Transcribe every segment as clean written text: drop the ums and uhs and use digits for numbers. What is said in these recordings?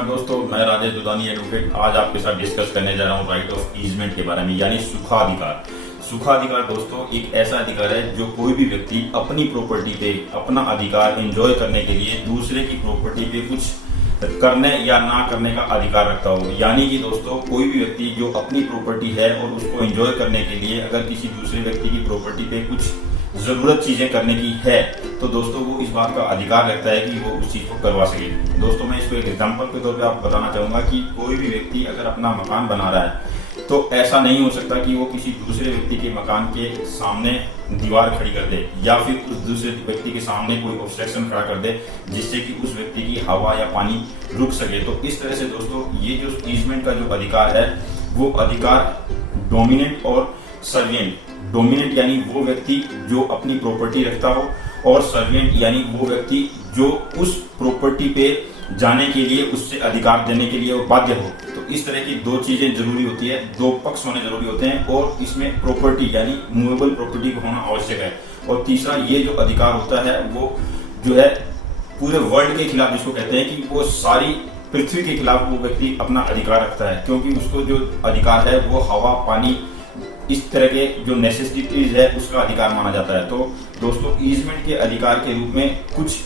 नमस्कार दोस्तों, मैं राजेश दुदानी एडवोकेट आज आपके साथ डिस्कस करने जा रहा हूँ राइट ऑफ ईजमेंट के बारे में, यानी सुखाधिकार। सुखाधिकार दोस्तों एक ऐसा अधिकार है जो कोई भी व्यक्ति अपनी प्रॉपर्टी पे अपना अधिकार एंजॉय करने के लिए दूसरे की प्रॉपर्टी पे कुछ करने या ना करने का अधिकार रखता हो। यानी कि दोस्तों कोई भी व्यक्ति जो अपनी प्रॉपर्टी है और उसको एंजॉय करने के लिए अगर किसी दूसरे व्यक्ति की प्रॉपर्टी पे कुछ जरूरत चीजें करने की है तो दोस्तों वो इस बात का अधिकार रखता है कि वो उस चीज को करवा सके। दोस्तों मैं इसको एक एग्जांपल के तौर पे आपको बताना चाहूंगा कि कोई भी व्यक्ति अगर अपना मकान बना रहा है तो ऐसा नहीं हो सकता कि वो किसी दूसरे व्यक्ति के मकान के सामने दीवार खड़ी कर दे या फिर उस दूसरे व्यक्ति के सामने कोई ऑब्स्ट्रक्शन खड़ा कर दे जिससे कि उस व्यक्ति की हवा या पानी रुक सके। तो इस तरह से दोस्तों ये जो ईजमेंट का जो अधिकार है वो अधिकार डोमिनेंट और सर्विएंट, डोमिनेंट यानी वो व्यक्ति जो अपनी प्रॉपर्टी रखता हो और सर्विएंट यानी वो व्यक्ति जो उस प्रॉपर्टी पे जाने के लिए उससे अधिकार देने के लिए वो बाध्य हो। तो इस तरह की दो चीजें जरूरी होती है, दो पक्ष होने जरूरी होते हैं और इसमें प्रॉपर्टी यानी मूवेबल प्रॉपर्टी को होना आवश्यक है। और तीसरा ये जो अधिकार होता है वो जो है पूरे वर्ल्ड के खिलाफ, जिसको कहते हैं कि वो सारी पृथ्वी के खिलाफ वो व्यक्ति अपना अधिकार रखता है, क्योंकि उसको जो अधिकार है वो हवा पानी इस तरह के जो नेसेसिटीज है उसका अधिकार माना जाता है। तो दोस्तों ईजमेंट के अधिकार के रूप में कुछ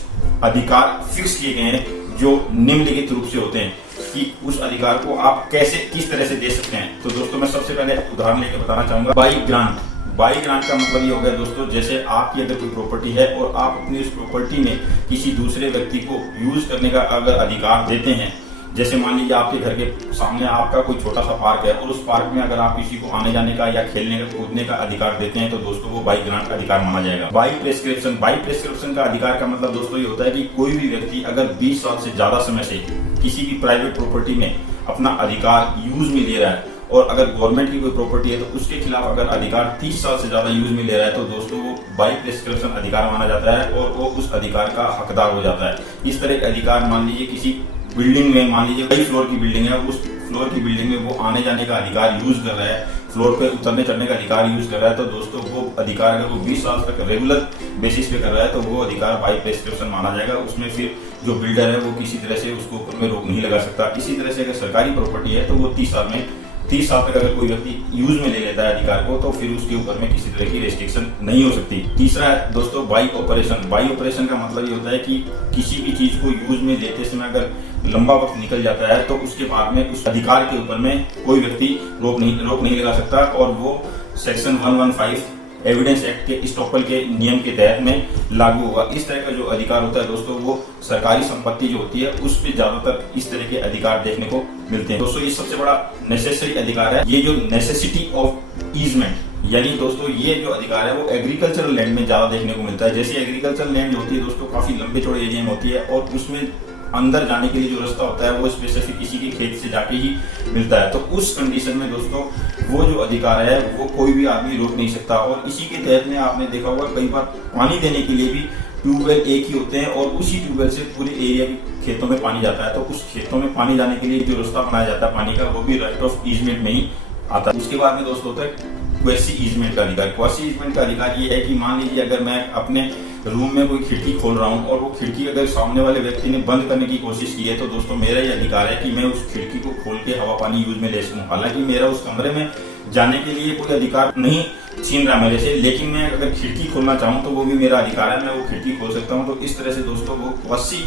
अधिकार फिक्स किए गए हैं जो निम्नलिखित रूप से होते हैं कि उस अधिकार को आप कैसे किस तरह से दे सकते हैं। तो दोस्तों मैं सबसे पहले उदाहरण लेकर बताना चाहूंगा बाई ग्रांट। बाई ग्रांट का मतलब ये हो गया दोस्तों, जैसे आपकी अगर कोई प्रॉपर्टी है और आप अपनी उस प्रॉपर्टी में किसी दूसरे व्यक्ति को यूज करने का अगर अधिकार देते हैं, जैसे मान लीजिए आपके घर के सामने आपका कोई छोटा सा पार्क है और उस पार्क में अगर आप किसी को आने जाने का या खेलने का कूदने का अधिकार देते हैं तो दोस्तों वो बाई ग्रांट अधिकार माना जाएगा। बाई प्रेस्क्रिप्शन का अधिकार का मतलब दोस्तों ये होता है कि कोई भी व्यक्ति अगर 20 साल से ज्यादा समय से किसी भी प्राइवेट प्रॉपर्टी में अपना अधिकार यूज में ले रहा है और अगर गवर्नमेंट की कोई प्रॉपर्टी है तो उसके खिलाफ अगर अधिकार 30 साल से ज्यादा यूज में ले रहा है तो दोस्तों वो बाई प्रेस्क्रिप्शन अधिकार माना जाता है और वो उस अधिकार का हकदार हो जाता है। इस तरह के अधिकार मान लीजिए किसी बिल्डिंग में, मान लीजिए कई फ्लोर की बिल्डिंग है, उस फ्लोर की बिल्डिंग में वो आने जाने का अधिकार यूज कर रहा है, फ्लोर पे उतरने चढ़ने का अधिकार यूज कर रहा है, तो दोस्तों वो अधिकार अगर वो 20 साल तक रेगुलर बेसिस पे कर रहा है तो वो अधिकार बाई प्रेस्क्रिप्शन माना जाएगा। उसमें फिर जो बिल्डर है वो किसी तरह से उसको ऊपर में रोक नहीं लगा सकता। इसी तरह से अगर सरकारी प्रॉपर्टी है तो वो 30 साल तक अगर कोई व्यक्ति यूज में ले लेता है अधिकार को तो फिर उसके ऊपर में किसी तरह की रेस्ट्रिक्शन नहीं हो सकती। तीसरा है दोस्तों बाई ऑपरेशन। बाई ऑपरेशन का मतलब ये होता है कि किसी भी चीज को यूज में लेते समय अगर लंबा वक्त निकल जाता है तो उसके बाद में उस अधिकार के ऊपर में कोई व्यक्ति रोक नहीं लगा सकता और वो सेक्शन 115 एविडेंस एक्ट के स्टॉपल के नियम के तहत में लागू होगा। इस तरह का जो अधिकार होता है दोस्तों वो सरकारी संपत्ति जो होती है उस पर ज्यादातर इस तरह के अधिकार देखने को मिलते हैं। दोस्तों ये सबसे बड़ा नेसेसरी अधिकार है, ये जो नेसेसिटी ऑफ ईजमेंट यानी दोस्तों ये जो अधिकार है वो एग्रीकल्चरल लैंड में ज्यादा देखने को मिलता है। जैसे एग्रीकल्चरल लैंड होती है दोस्तों काफी लंबे चौड़े एरिया में होती है और उसमें अंदर जाने के लिए जो रास्ता होता है वो स्पेसिफिक किसी के खेत से जाके ही मिलता है। तो उस कंडीशन में दोस्तों वो जो अधिकार है वो कोई भी आदमी रोक नहीं सकता। और इसी के तहत में आपने देखा होगा कई बार पानी देने के लिए भी ट्यूबवेल एक ही होते हैं और उसी ट्यूबवेल से पूरे एरिया के खेतों में पानी जाता है। तो उस खेतों में पानी जाने के लिए जो रास्ता बनाया जाता है पानी का वो भी राइट ऑफ ईजमेंट में ही आता है। उसके बाद में दोस्तों होता है क्वेसी ईजमेंट का अधिकार। क्वेसी ईजमेंट का अधिकार ये है कि मान लीजिए अगर मैं अपने रूम में कोई खिड़की खोल रहा हूँ और वो खिड़की अगर सामने वाले व्यक्ति ने बंद करने की कोशिश की है तो दोस्तों मेरा ये अधिकार है कि मैं उस खिड़की को खोल के हवा पानी यूज में ले सकूँ। हालांकि मेरा उस कमरे में जाने के लिए कोई अधिकार नहीं छीन रहा मेरे से, लेकिन मैं अगर खिड़की खोलना चाहूँ तो वो भी मेरा अधिकार है, मैं वो खिड़की खोल सकता हूँ। तो इस तरह से दोस्तों वो क्वेसी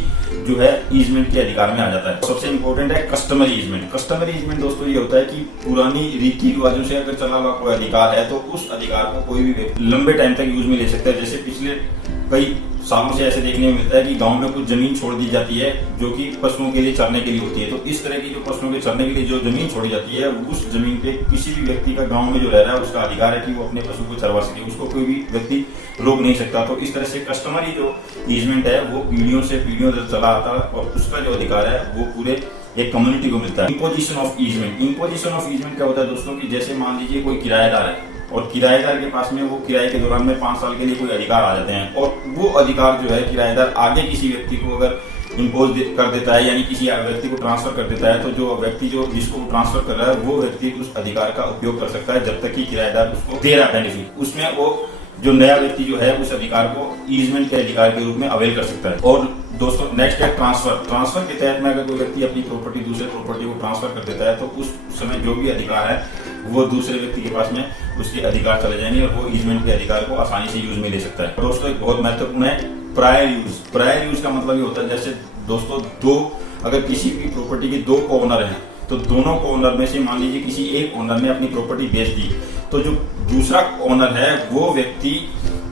जो है ईजमेंट के अधिकार में आ जाता है। सबसे इंपॉर्टेंट है कस्टमरी ईजमेंट। कस्टमरी ईजमेंट दोस्तों ये होता है कि पुरानी रीति रिवाजों से अगर चला हुआ कोई अधिकार है तो उस अधिकार को कोई भी व्यक्ति लंबे टाइम तक यूज में ले सकता है। जैसे पिछले कई सालों से ऐसे देखने में मिलता है कि गांव में कुछ जमीन छोड़ दी जाती है जो कि पशुओं के लिए चरने के लिए होती है। तो इस तरह की जो पशुओं के चरने के लिए जो जमीन छोड़ी जाती है उस जमीन पे किसी भी व्यक्ति का गांव में जो रह रहा है उसका अधिकार है कि वो अपने पशु को चरवा सके, उसको कोई भी व्यक्ति रोक नहीं सकता। तो इस तरह से कस्टमरी जो ईजमेंट है वो पीढ़ियों से पीढ़ियों तक चला आता है और उसका जो अधिकार है वो पूरे एक कम्युनिटी को मिलता है। Imposition of easement. Imposition of easement क्या होता है दोस्तों कि जैसे मान लीजिए कोई किराएदार है और किराएदार के पास में वो किराए के दौरान में 5 साल के लिए कोई अधिकार आ जाते हैं और वो अधिकार जो है किराएदार आगे किसी व्यक्ति को अगर इम्पोज कर देता है यानी किसी व्यक्ति को ट्रांसफर कर देता है तो जो व्यक्ति जो जिसको ट्रांसफर कर रहा है वो व्यक्ति उस अधिकार का उपयोग कर सकता है जब तक कि किराएदार उसको दे रहा है बेनिफिट। उसमें वो जो नया व्यक्ति जो है उस अधिकार को ईजमेंट के अधिकार के रूप में अवेल कर सकता है। और दोस्तों नेक्स्ट है ट्रांसफर। ट्रांसफर के तहत में अगर कोई व्यक्ति अपनी प्रॉपर्टी दूसरे प्रॉपर्टी को ट्रांसफर कर देता है तो उस समय जो भी अधिकार है वो दूसरे व्यक्ति के पास में उसके अधिकार चले जाएंगे और वो ईजमेंट के अधिकार को आसानी से यूज में ले सकता है। दोस्तों एक बहुत महत्वपूर्ण है प्रायर यूज। प्रायर यूज का मतलब ये होता है जैसे दोस्तों अगर किसी भी प्रॉपर्टी के 2 ओनर हैं तो दोनों ओनर में से मान लीजिए किसी एक ओनर ने अपनी प्रॉपर्टी बेच दी तो जो दूसरा ओनर है वो व्यक्ति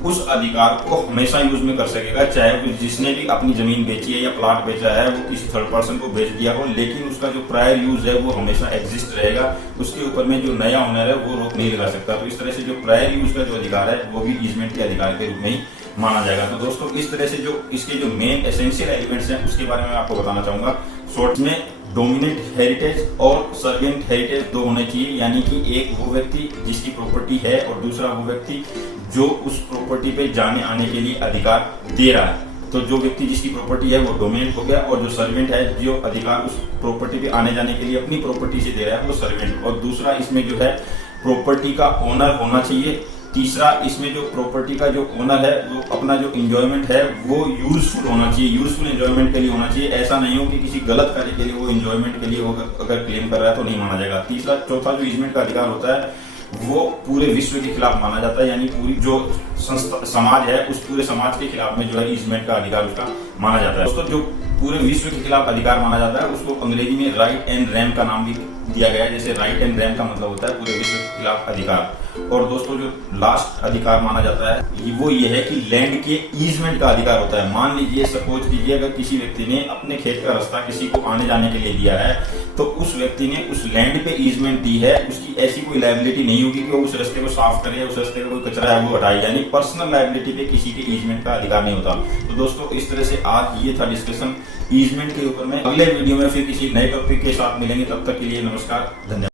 उस अधिकार को हमेशा यूज में कर सकेगा, चाहे वो जिसने भी अपनी जमीन बेची है या प्लॉट बेचा है वो किसी थर्ड पर्सन को बेच दिया हो, लेकिन उसका जो प्रायर यूज है वो हमेशा एग्जिस्ट रहेगा। उसके ऊपर में जो नया ओनर है वो रोक नहीं लगा सकता। तो इस तरह से जो प्रायर यूज का जो अधिकार है वो भी ईजमेंट के अधिकार के रूप में ही माना जाएगा। तो दोस्तों इस तरह से जो इसके जो मेन एसेंशियल एलिमेंट्स हैं उसके बारे में आपको बताना चाहूंगा। शॉर्ट में डोमिनेंट हेरिटेज और सर्वेंट हेरिटेज 2 होने चाहिए, यानी कि एक वो व्यक्ति जिसकी प्रॉपर्टी है और दूसरा वो व्यक्ति जो उस प्रॉपर्टी पे जाने आने के लिए अधिकार दे रहा है। तो जो व्यक्ति जिसकी प्रॉपर्टी है वो डोमिनेंट हो गया और जो सर्वेंट है जो अधिकार उस प्रॉपर्टी पे आने जाने के लिए अपनी प्रॉपर्टी से दे रहा है वो सर्वेंट। और दूसरा इसमें जो है प्रॉपर्टी का ओनर होना चाहिए। तीसरा इसमें जो प्रॉपर्टी का जो ओनर है वो अपना जो एंजॉयमेंट है वो यूजफुल होना चाहिए, यूजफुल एंजॉयमेंट के लिए होना चाहिए। ऐसा नहीं हो कि किसी गलत कार्य के लिए वो एंजॉयमेंट के लिए अगर क्लेम कर रहा है तो नहीं माना जाएगा। चौथा जो ईजमेंट का अधिकार होता है वो पूरे विश्व के खिलाफ माना जाता है, यानी पूरी जो समाज है उस पूरे समाज के खिलाफ में जो है ईजमेंट का अधिकार उसका माना जाता है। दोस्तों जो पूरे विश्व के खिलाफ अधिकार माना जाता है उसको अंग्रेजी में राइट एंड रैम का नाम भी दिया गया है। जैसे राइट एंड रैम का मतलब होता है पूरे विश्व के खिलाफ अधिकार। और दोस्तों जो लास्ट अधिकार माना जाता है वो ये है कि लैंड के ईजमेंट का अधिकार होता है। मान लीजिए सपोज कीजिए अगर किसी व्यक्ति ने अपने खेत का रास्ता किसी को आने जाने के लिए दिया है तो उस व्यक्ति ने उस लैंड पे ईजमेंट दी है, उसकी ऐसी कोई लायबिलिटी नहीं होगी कि वो उस रास्ते को साफ करे, उस रास्ते का कोई कचरा है वो हटाए, यानी पर्सनल लायबिलिटी पे किसी के ईजमेंट का अधिकार नहीं होता। तो दोस्तों इस तरह से आज ये था डिस्कशन ईजमेंट के ऊपर में। अगले वीडियो में फिर किसी नए टॉपिक के साथ मिलेंगे, तब तक के लिए नमस्कार, धन्यवाद।